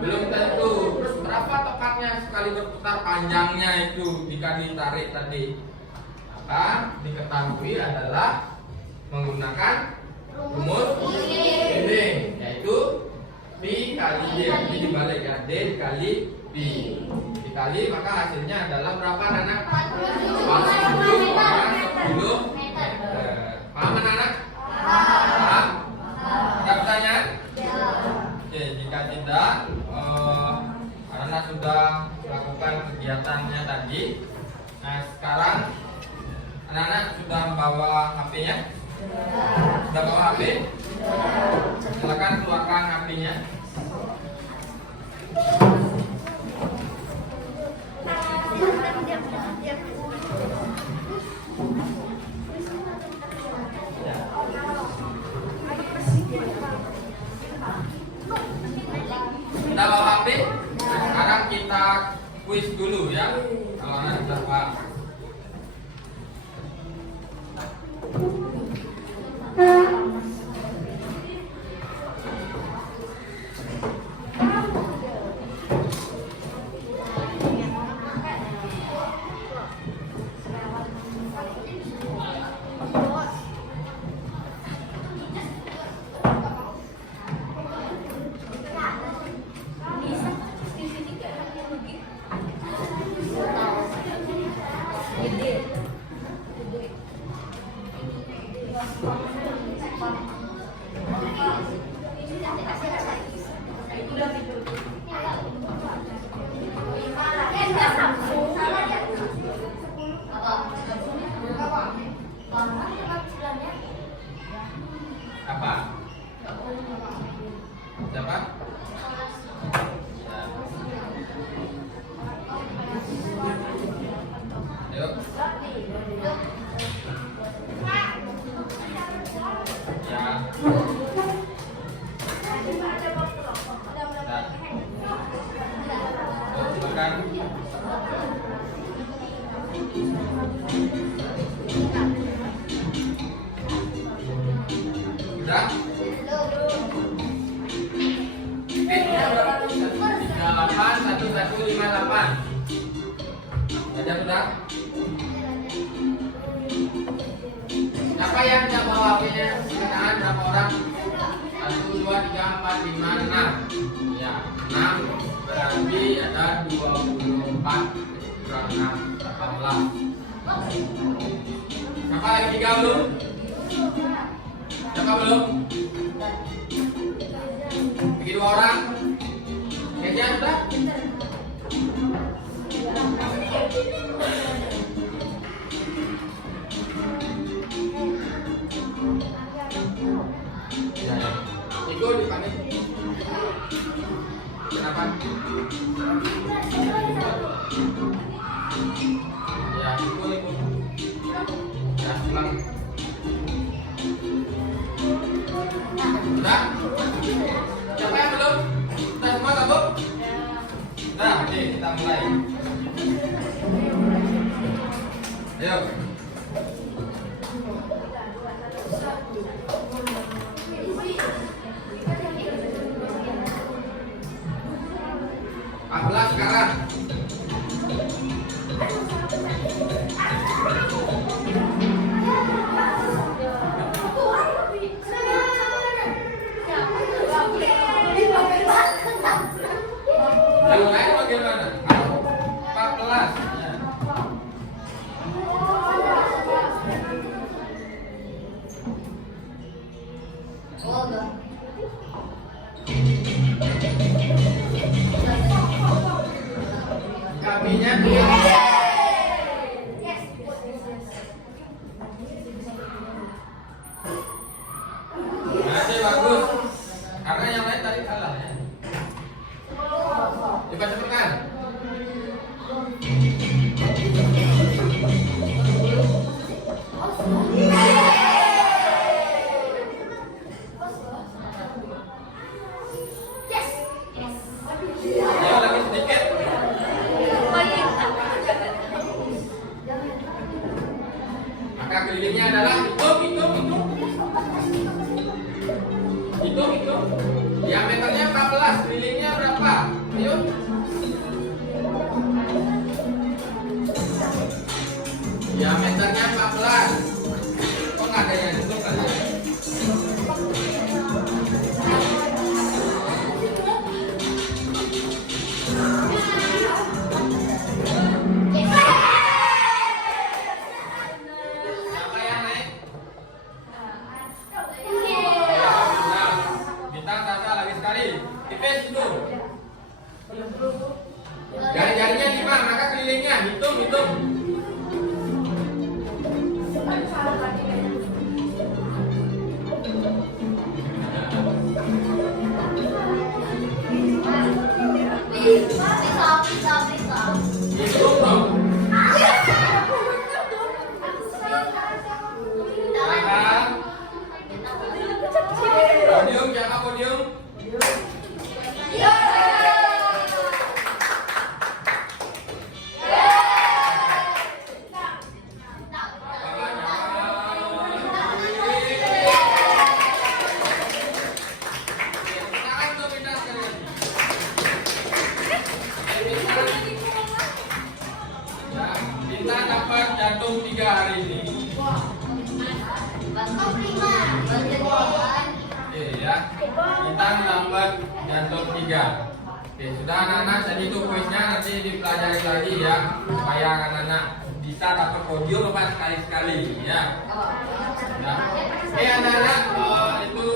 belum tentu. Terus berapa tepatnya sekali berputar panjangnya itu jika ditarik tadi? Maka diketahui adalah menggunakan rumus keliling, yaitu pi kali d. Jadi dibalik ya, d dikali pi dikali, maka hasilnya adalah berapa anak? 40,10 meter. Paham anak-anak? Paham? Ada pertanyaan? Oke, jika tidak, anak-anak sudah lakukan kegiatannya tadi. Nah, sekarang anak-anak sudah membawa HP-nya? Sudah bawa HP? Silakan keluarkan HP-nya. Kita bawa HP. Sekarang kita kuis dulu ya. Kalau anak sudah paham. Apa? Siapa? Ayo. Ya. Silakan. Sudah? Ya sudah. Siapa yang tidak bawa HP-nya? Silakan, berapa orang? 1, 2, 3, 4, 5, 6. Ya, 6 berarti ada 24 kurang 6, 18. Siapa lagi 3 belum? Siapa belum? Bagi 2 orang. Kayaknya sudah. Ya, ya. Ikut dipanggil. Kenapa? Ya, ikut. Ya, pulang. Sudah? Siapa yang belum? Sudah semua gabung? Nah, oke, kita mulai. Ayo. Apalah sekarang? Yang lain bagaimana? 14. Ya. Oh, enggak. Kakinya masih bagus. Karena yang lain tadi kalah ya. Coba cepatkan. Ayo lagi sedikit. Maka kelilingnya adalah hitung. Diameternya 14, kelilingnya berapa? Ayo. Diameternya 14. Kok nggak ada yang hitung kan? Siapa yang naik? Bintang Tata lagi sekali. Tipis itu. Jari-jarinya 5, maka kelilingnya hitung. Hitung dong. Silakan. Podium, siapa podium? Kita dapat jantung 3 hari ini. Oke ya. Kita dapat jantung 3. Oke, sudah anak-anak, jadi itu kuisnya nanti dipelajari lagi ya, supaya anak-anak bisa dapat podium apa sekali-sekali ya. Ya. Oke anak-anak, itu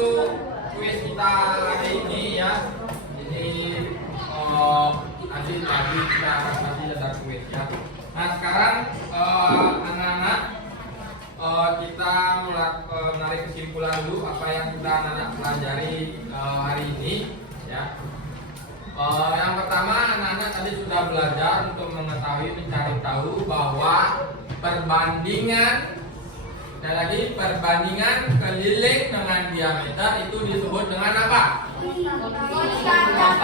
kuis kita hari ini ya. Ini nanti kita akan kasih ada kuis ya. Nah sekarang anak-anak kita menarik kesimpulan dulu apa yang sudah anak-anak pelajari hari ini ya. Yang pertama anak-anak tadi sudah belajar untuk mengetahui mencari tahu bahwa perbandingan, sekali lagi perbandingan keliling dengan diameter itu disebut dengan apa? Konstanta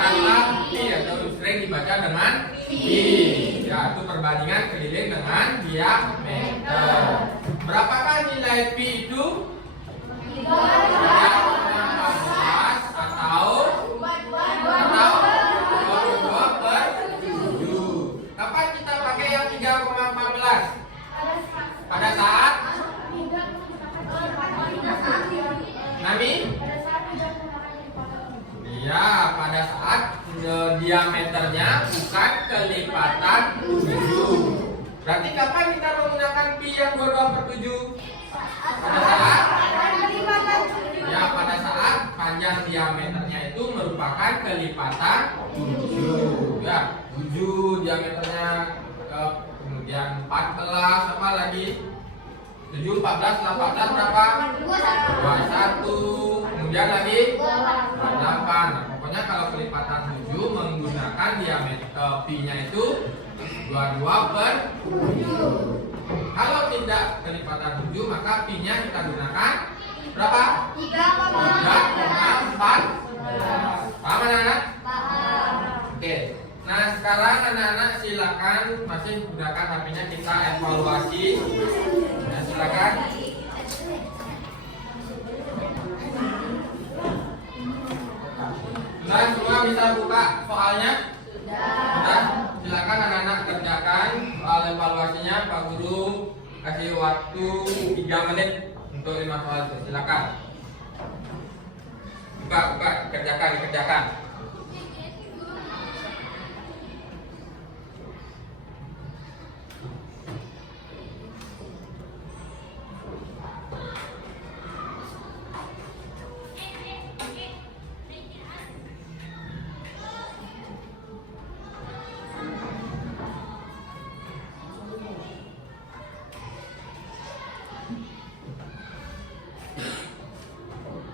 pi atau sering dibaca dengan pi. Ya, itu perbandingan keliling dengan diameter. Berapakah nilai pi itu? 13 atau 22/7. Kapan kita pakai yang 3,14? Pada saat Nami? Iya, pada saat diameternya bukan kelipatan 7. Berarti kapan kita menggunakan pi yang 22/7? Pada saat? Ya, pada saat panjang diameternya itu merupakan kelipatan 7. Ya, 7 diameternya, kemudian 14, apa lagi? 7, 14, 18 berapa? 21. Kemudian lagi 28. Nah, pokoknya kalau kelipatan 7 menggunakan diameter pi-nya itu 22/7. Kalau tidak kelipatan 7 maka pi-nya kita gunakan berapa? 3,4. Paham anak-anak? Oke. Nah, sekarang anak-anak silakan masih gunakan HP-nya, kita evaluasi. Nah, silakan. Sudah semua bisa buka soalnya? Sudah. Silakan anak-anak kerjakan soal evaluasinya. Pak Guru kasih waktu 3 menit untuk 5 soal itu. Silakan. Buka, kerjakan.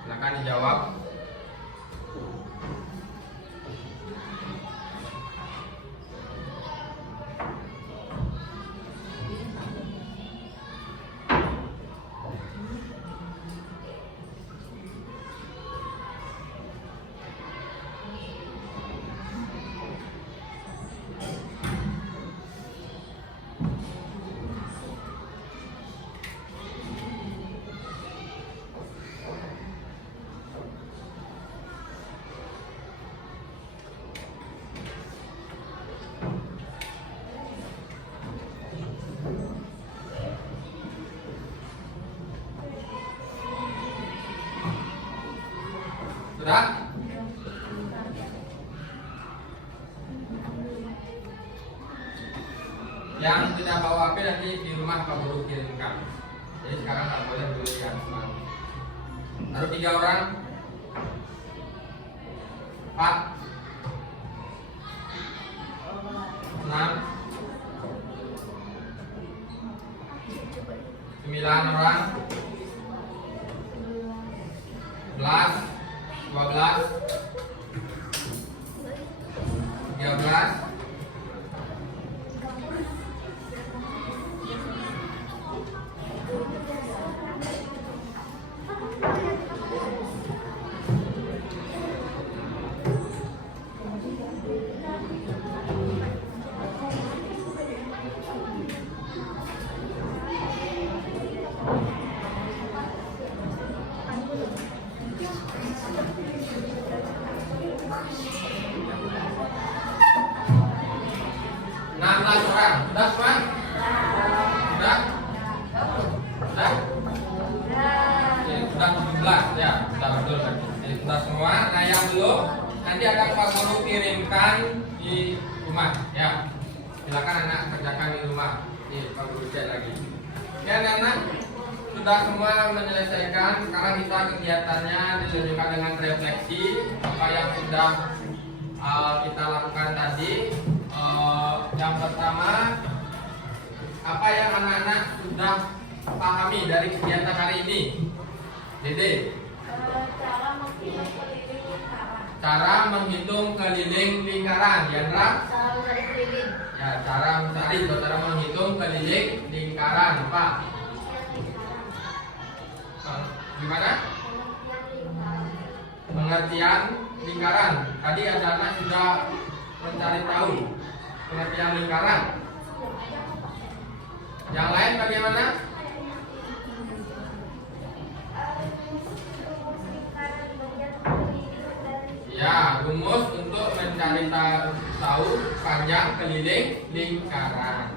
Silakan dijawab. Sudah? Yang tidak bawa HP nanti di rumah Pak Guru kirimkan. Jadi sekarang tak boleh berikan semangat. Taruh 3 orang. 4 6 9 orang. 11 12 13 16 orang. Sudah semua? Sudah? Sudah? Oke, sudah 17 ya, sudah betul kan? Oke, sudah semua. Nah, yang belum nanti akan Pak Guru kirimkan di rumah ya. Silakan anak kerjakan di rumah. Nih, Pak Guru cek lagi. Ya, anak sudah semua menyelesaikan. Sekarang kita kegiatannya ditunjukkan dengan refleksi apa yang sudah kita lakukan tadi. Yang pertama, apa yang anak-anak sudah pahami dari kegiatan hari ini? Dede? Cara menghitung keliling lingkaran. Yandra? Ya, cara mencari atau cara menghitung keliling lingkaran. Apa? Gimana? Pengertian lingkaran. Tadi ada anak sudah mencari tahu pengertian lingkaran. Yang lain bagaimana? Ya, rumus untuk mencari tahu panjang keliling lingkaran.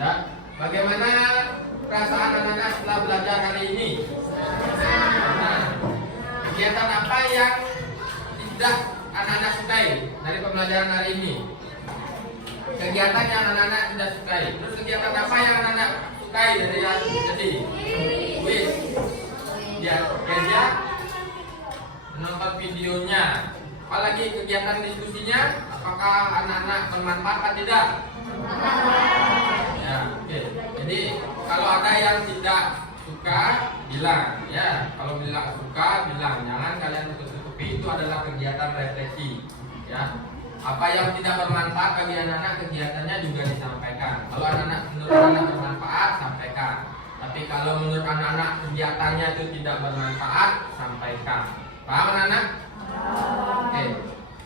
Dan Bagaimana perasaan anak-anak setelah belajar hari ini? Nah, kegiatan apa yang tidak anak-anak sukai dari pembelajaran hari ini? Kegiatan yang anak-anak tidak sukai. Terus kegiatan apa yang anak-anak sukai dari yang tadi? Kuis. Ya, kerja, menonton videonya. Apalagi kegiatan diskusinya, apakah anak-anak bermanfaat atau tidak? Ya, oke. Jadi kalau ada yang tidak suka, bilang ya. Kalau bilang suka, bilang. Jangan kalian tutup-tutupi. Itu adalah kegiatan refleksi. Ya. Apa yang tidak bermanfaat bagi anak-anak, kegiatannya juga disampaikan. Kalau anak-anak menurut anak bermanfaat, sampaikan. Tapi kalau menurut anak-anak kegiatannya itu tidak bermanfaat, sampaikan. Paham anak-anak? Oke.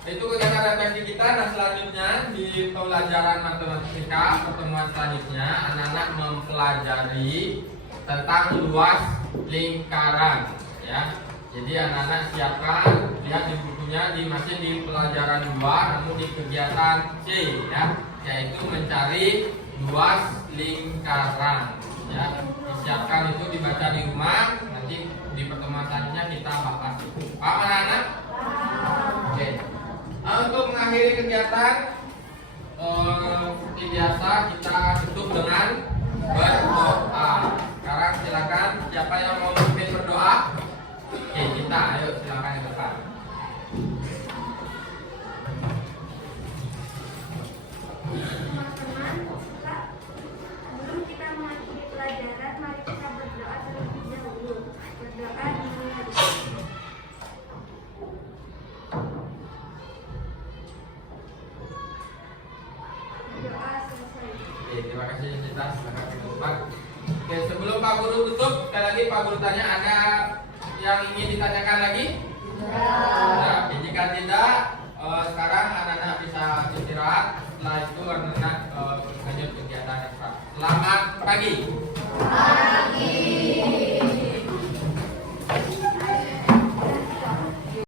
Itu kegiatan refleksi kita, dan selanjutnya di pembelajaran matematika pertemuan selanjutnya anak-anak mempelajari tentang luas lingkaran, ya. Jadi anak-anak siapkan, lihat di bukunya masih di pelajaran 2, namun di kegiatan C, ya, yaitu mencari luas lingkaran, ya. Disiapkan itu, dibaca di rumah, nanti di pertemuan selanjutnya kita bahas. Paham anak-anak? Oke. Nah, untuk mengakhiri kegiatan seperti biasa kita tutup dengan berdoa. Sekarang silakan siapa yang mau memimpin berdoa? Oke, kita ayo silakan ke depan. Teman-teman, sebelum kita mengakhiri pelajaran, mari kita berdoa terlebih dahulu. Berdoa dimulai. Doa selesai. Oke, terima kasih Cita. Silakan ke depan. Oke, sebelum Pak Guru tutup, sekali lagi Pak Guru tanya, ada yang ingin ditanyakan lagi? Nah, jika tidak, sekarang anak-anak bisa istirahat. Setelah itu anak-anak lanjut kegiatan ekstra. Selamat pagi.